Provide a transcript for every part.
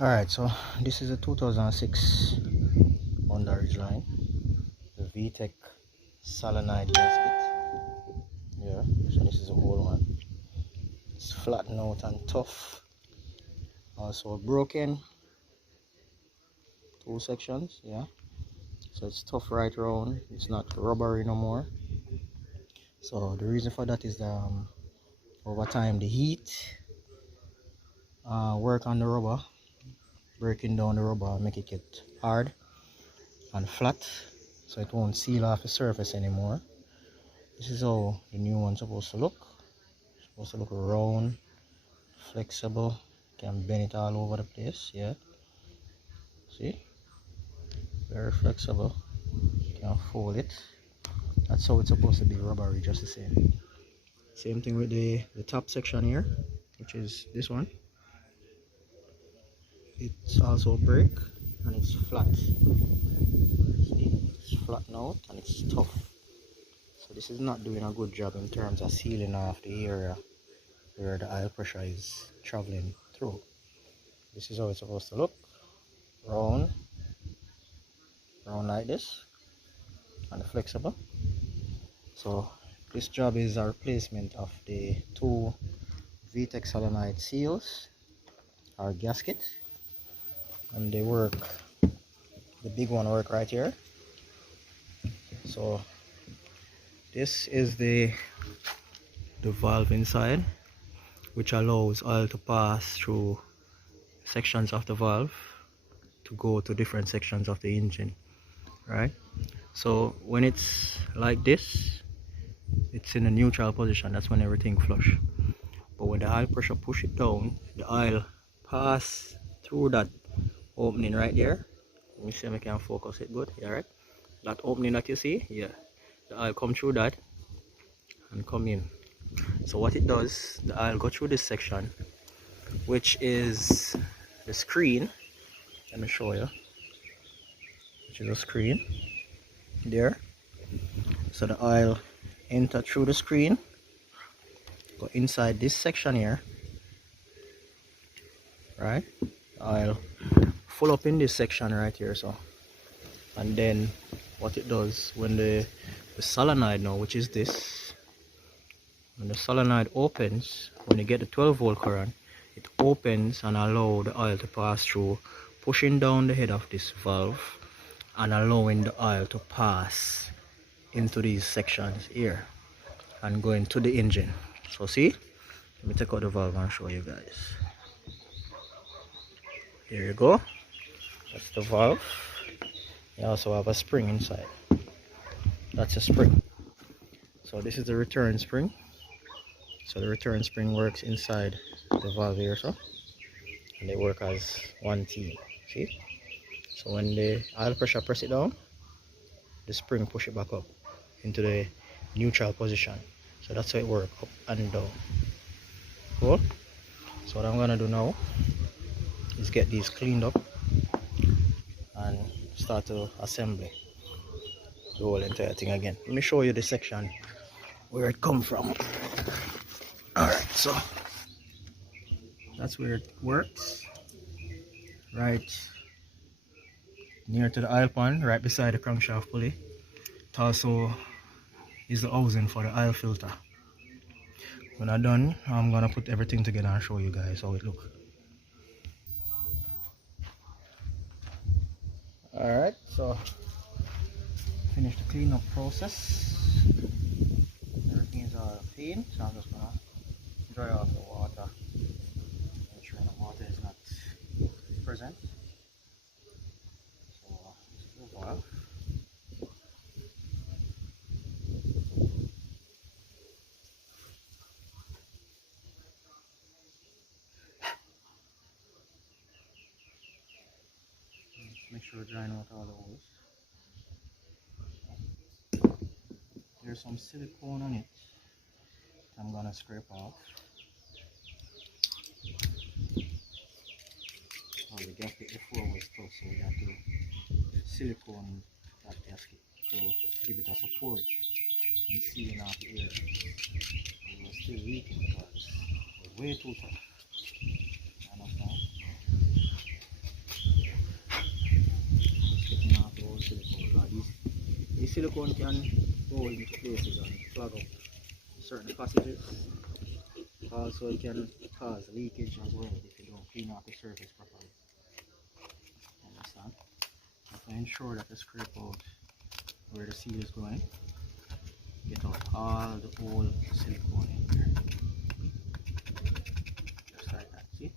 Alright, so this is a 2006 Honda Ridgeline, the vtech solenoid gasket. Yeah, so this is a whole one. It's flattened out and tough. Also broken, two sections. Yeah, so it's tough right round. It's not rubbery no more. So the reason for that is over time the heat work on the rubber, breaking down the rubber, make it get hard and flat, so it won't seal off the surface anymore. This is how the new one's supposed to look. It's supposed to look round, flexible, can bend it all over the place. Yeah, see, very flexible, you can fold it. That's how it's supposed to be, rubbery, just the same thing with the top section here, which is this one. It's also break and it's flat. See, it's flattened out and it's tough. So this is not doing a good job in terms of sealing off the area where the oil pressure is traveling through. This is how it's supposed to look, round like this, and flexible. So this job is a replacement of the two vtech solenoid seals or gasket, and they work. The big one work right here. So this is the valve inside, which allows oil to pass through sections of the valve to go to different sections of the engine, right? So when it's like this, it's in a neutral position. That's when everything flush. But when the oil pressure push it down, the oil pass through that opening right there. Let me see if I can focus it good. Yeah, right, that opening that you see, yeah, the oil come through that and come in. So what it does, the oil go through this section, which is the screen. Let me show you, which is a screen there. So the oil enter through the screen, go inside this section here, right? The oil full up in this section right here. So, and then what it does, when the solenoid now, which is this, when the solenoid opens, when you get the 12-volt current, it opens and allow the oil to pass through, pushing down the head of this valve and allowing the oil to pass into these sections here and go into the engine. So see, let me take out the valve and show you guys. Here you go, that's the valve. You also have a spring inside. That's a spring. So this is the return spring. So the return spring works inside the valve here, so, and they work as one team. See? So when the oil pressure press it down, the spring push it back up into the neutral position. So that's how it works, up and down. Cool. So what I'm gonna do now is get these cleaned up and start to assemble the whole entire thing again. Let me show you the section where it come from. Alright, so that's where it works, right near to the oil pan, right beside the crankshaft pulley. It also is the housing for the oil filter. When I'm done, I'm gonna put everything together and show you guys how it looks. Alright, so finish the cleanup process. Everything is all clean, so I'm just gonna dry off the water, make sure the water is not present. So this is the valve. Make sure we're drying out all the holes. There's some silicone on it I'm gonna scrape off. Oh, the gasket before was tough, so we have to silicone that gasket to give it a support and sealing off the air. It was still leaking because it was way too tough. You understand? silicone can go into places and plug up certain passages. Also, it can cause leakage as well if you don't clean off the surface properly. Understand? You have to ensure that you scrape out where the seal is going. Get out all the old silicone in there. Just like that, see?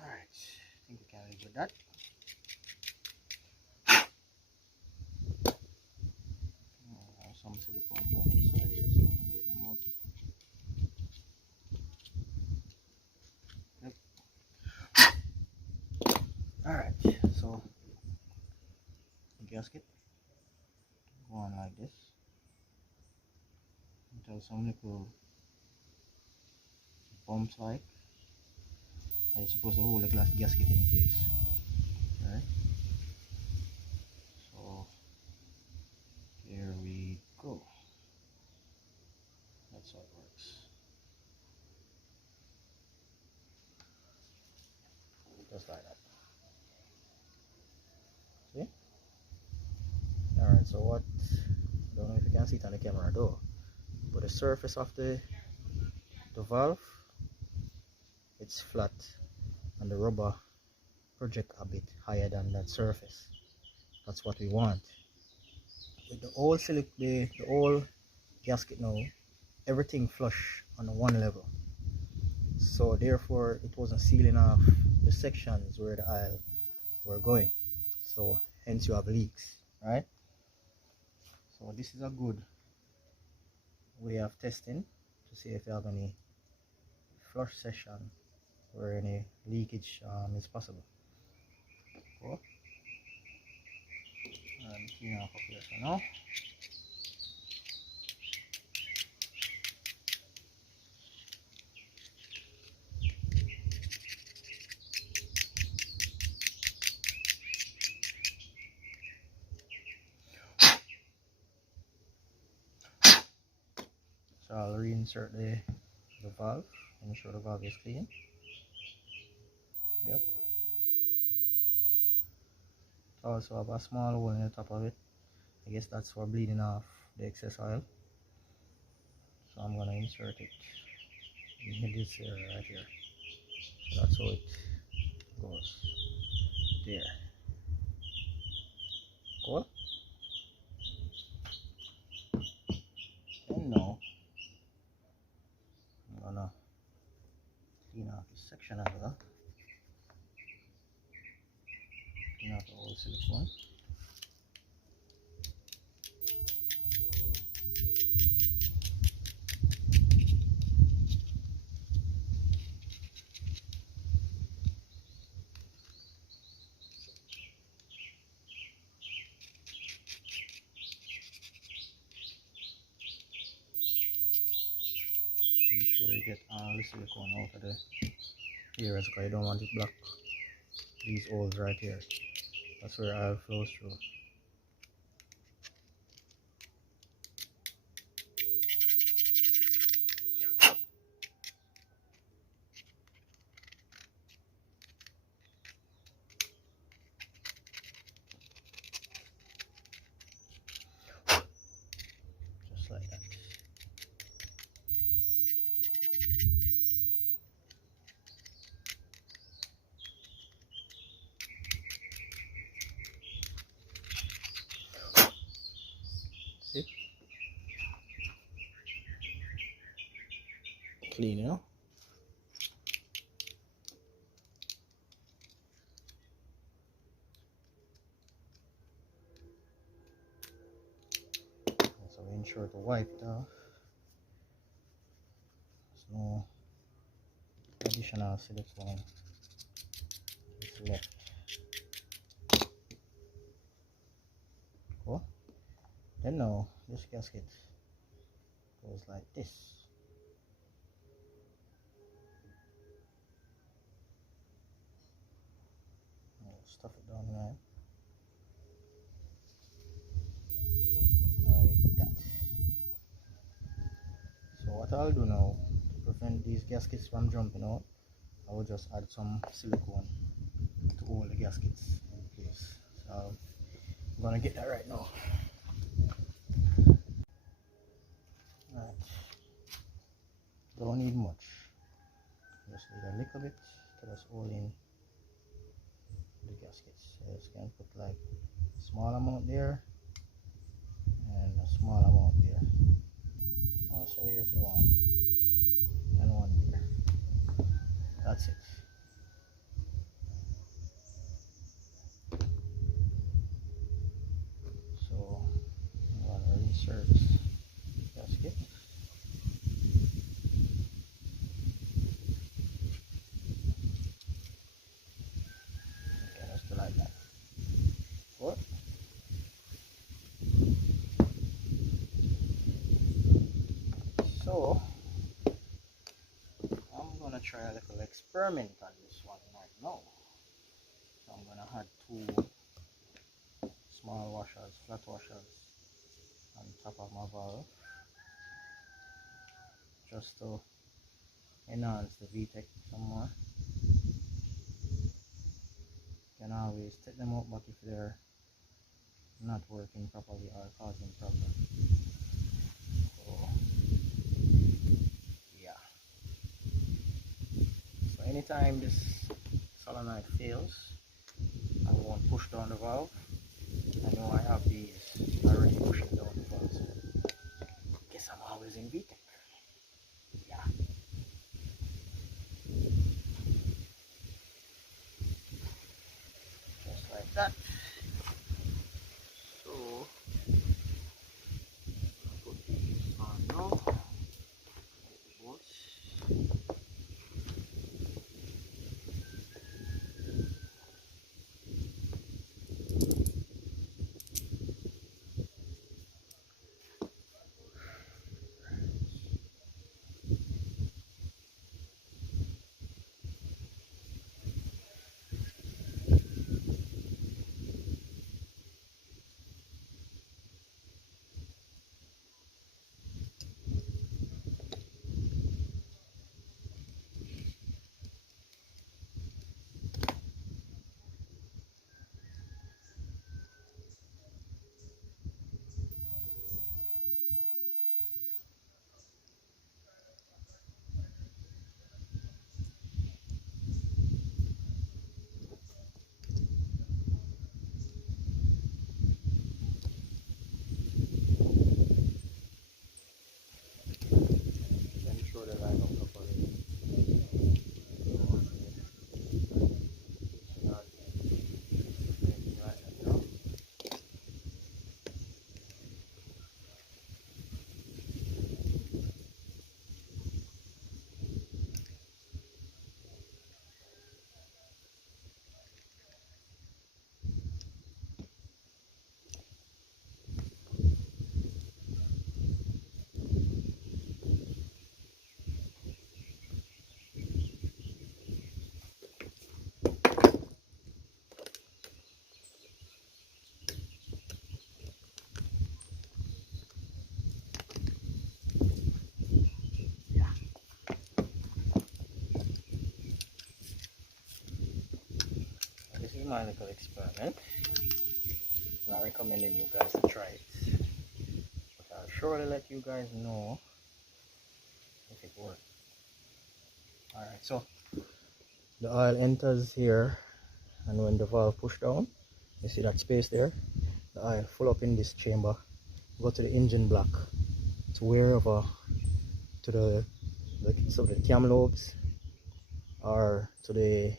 Alright, I think we can live with that. Some silicone going inside here, so I'll get them out. Yep. Alright, so the gasket go on like this until some little bumps like, and it's supposed to hold the glass gasket in place. Alright, so here we go. That's how it works. Just like that. See? Alright, so what, I don't know if you can see it on the camera though, but the surface of the valve, it's flat and the rubber project a bit higher than that surface. That's what we want. With the old the old gasket now, everything flush on one level, so therefore it wasn't sealing off the sections where the aisle were going, so hence you have leaks, right? So this is a good way of testing to see if you have any flush section where any leakage is possible. Cool. And clean off up here for now. So I'll reinsert the valve, ensure the valve is clean. Yep. Also have a small hole in the top of it. I guess that's for bleeding off the excess oil. So I'm gonna insert it in this area right here. So that's how it goes. There. Cool. And now I'm gonna clean out this section as well. Clean out the old silicone. Make sure you get all the silicone out of the areas because you don't want it block these holes right here. That's where oil flows through. Just like that. See? Clean, you know? So we ensure to wipe it off. There's no additional silicone is left. Cool. Then now this gasket goes like this. I'll stuff it down there. Like that. So what I'll do now to prevent these gaskets from jumping out, I will just add some silicone to hold the gaskets in place. So I'm gonna get that right now. Right. Don't need much. Just need a little bit to just hold in the gaskets. So just can put like a small amount there and a small amount there. Also here if you want. And one there. That's it. So I'm gonna reinsert this gasket. Okay, let's do like that. Good. So I'm gonna try a little experiment on this one right now. So I'm gonna add two small washers, flat washers on top of my valve just to enhance the vtech some more. You can always take them out, but if they're not working properly or causing problems. So yeah. So anytime this solenoid fails, I won't push down the valve. I know I have these already pushing down the valve, so guess I'm always in vtech. Yeah. Just like that. So I'll put these on now. This is my little experiment. I'm not recommending you guys to try it, but I'll surely let you guys know if it works. Alright, so the oil enters here, and when the valve push down, you see that space there, the oil full up in this chamber, go to the engine block, to wherever, to the cam lobes or to the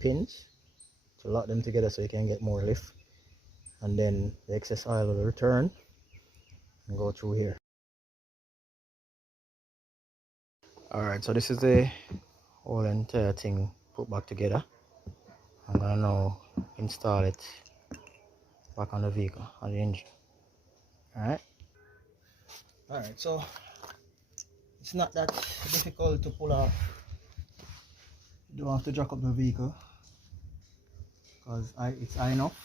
pins, to lock them together so you can get more lift, and then the excess oil will return and go through here. Alright, so this is the whole entire thing put back together. I'm gonna now install it back on the vehicle, on the engine. Alright, so it's not that difficult to pull off. You don't have to jack up the vehicle because it's high enough.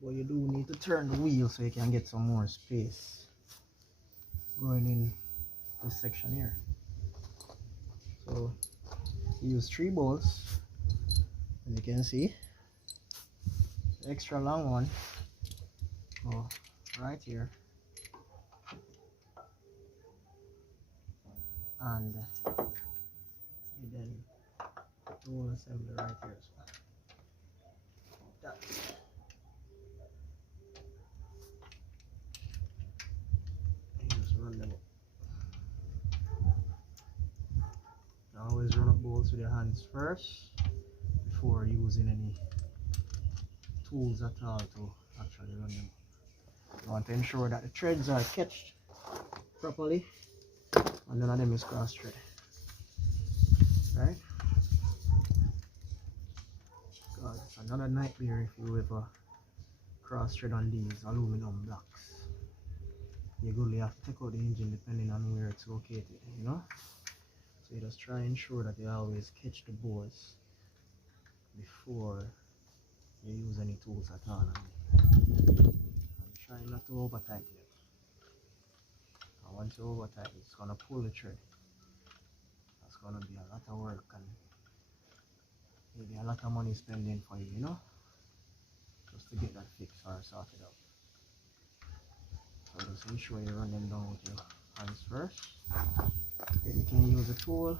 But you do need to turn the wheel so you can get some more space going in this section here. So you use 3 bolts, as you can see. The extra long one go right here, and you then put the whole assembly right here as well. That. You just run them up. You always run up bolts with your hands first before using any tools at all to actually run them. You want to ensure that the threads are catched properly, and none of them is cross thread. Right? God, it's another nightmare if you ever cross thread on these aluminum blocks. You really have to take out the engine depending on where it's located, you know? So you just try and ensure that you always catch the bores before you use any tools at all. And try not to over tighten it. And once you over tighten it, it's going to pull the thread. That's going to be a lot of work and maybe a lot of money spending for you, you know, just to get that fixed or sorted out. So just ensure you run them down with your hands first. Then you can use a tool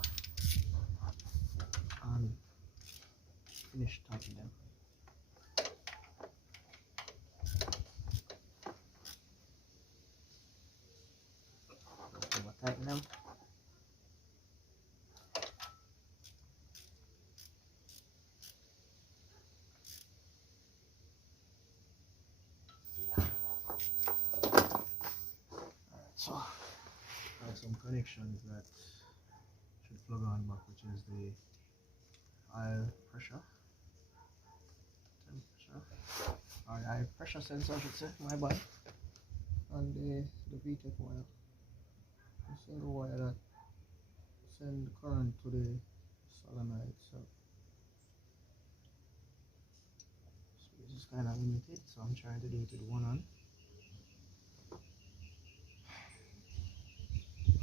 and finish tightening them. Tighten them. So I have some connections that should plug on back, which is the oil pressure, temperature, or the oil pressure sensor, I should say, my bad, and the vtech wire. This is the wire that send current to the solenoid itself. So this is kind of limited, so I'm trying to do it with one hand.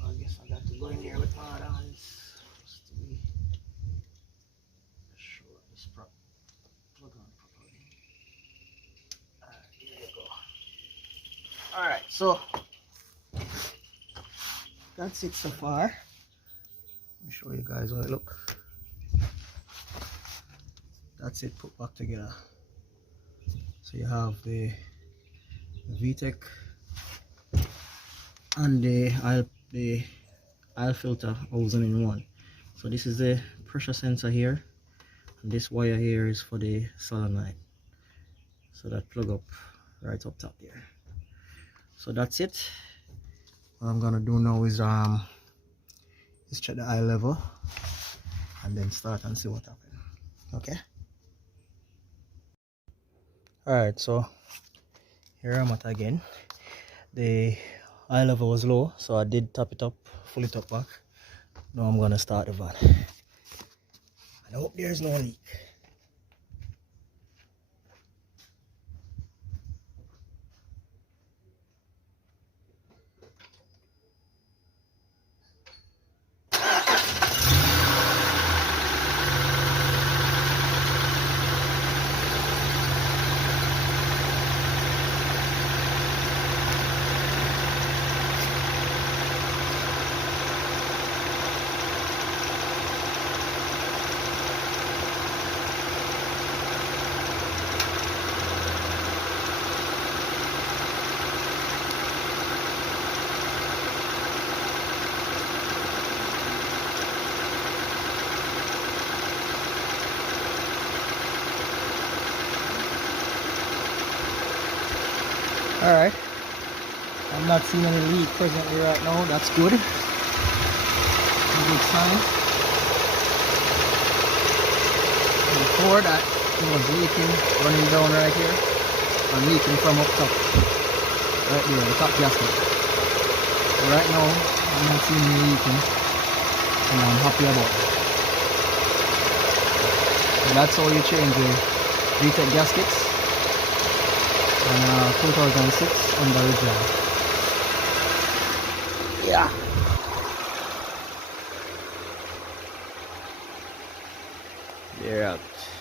I guess I got to go in here with my hands just to be sure this plug on properly. Here you go. Alright, so that's it so far. Let me show you guys how it look. That's it put back together. So you have the vtech and the oil filter housing in one. So this is the pressure sensor here, and this wire here is for the solenoid. So that plug up right up top there. So that's it. What I'm gonna do now is just check the eye level and then start and see what happens. Okay. Alright, so here I'm at again. The eye level was low, so I did top it up, full it up back. Now I'm gonna start the van. I hope there's no leak. Alright, I'm not seeing any leak presently right now. That's good. A good sign. And before that, it was leaking, running down right here, and leaking from up top. Right there, the top gasket. So right now, I'm not seeing any leaking, and I'm happy about it. So that's how you change the vtech gaskets on 2006 on the Ridgeline. Yeah. They're out.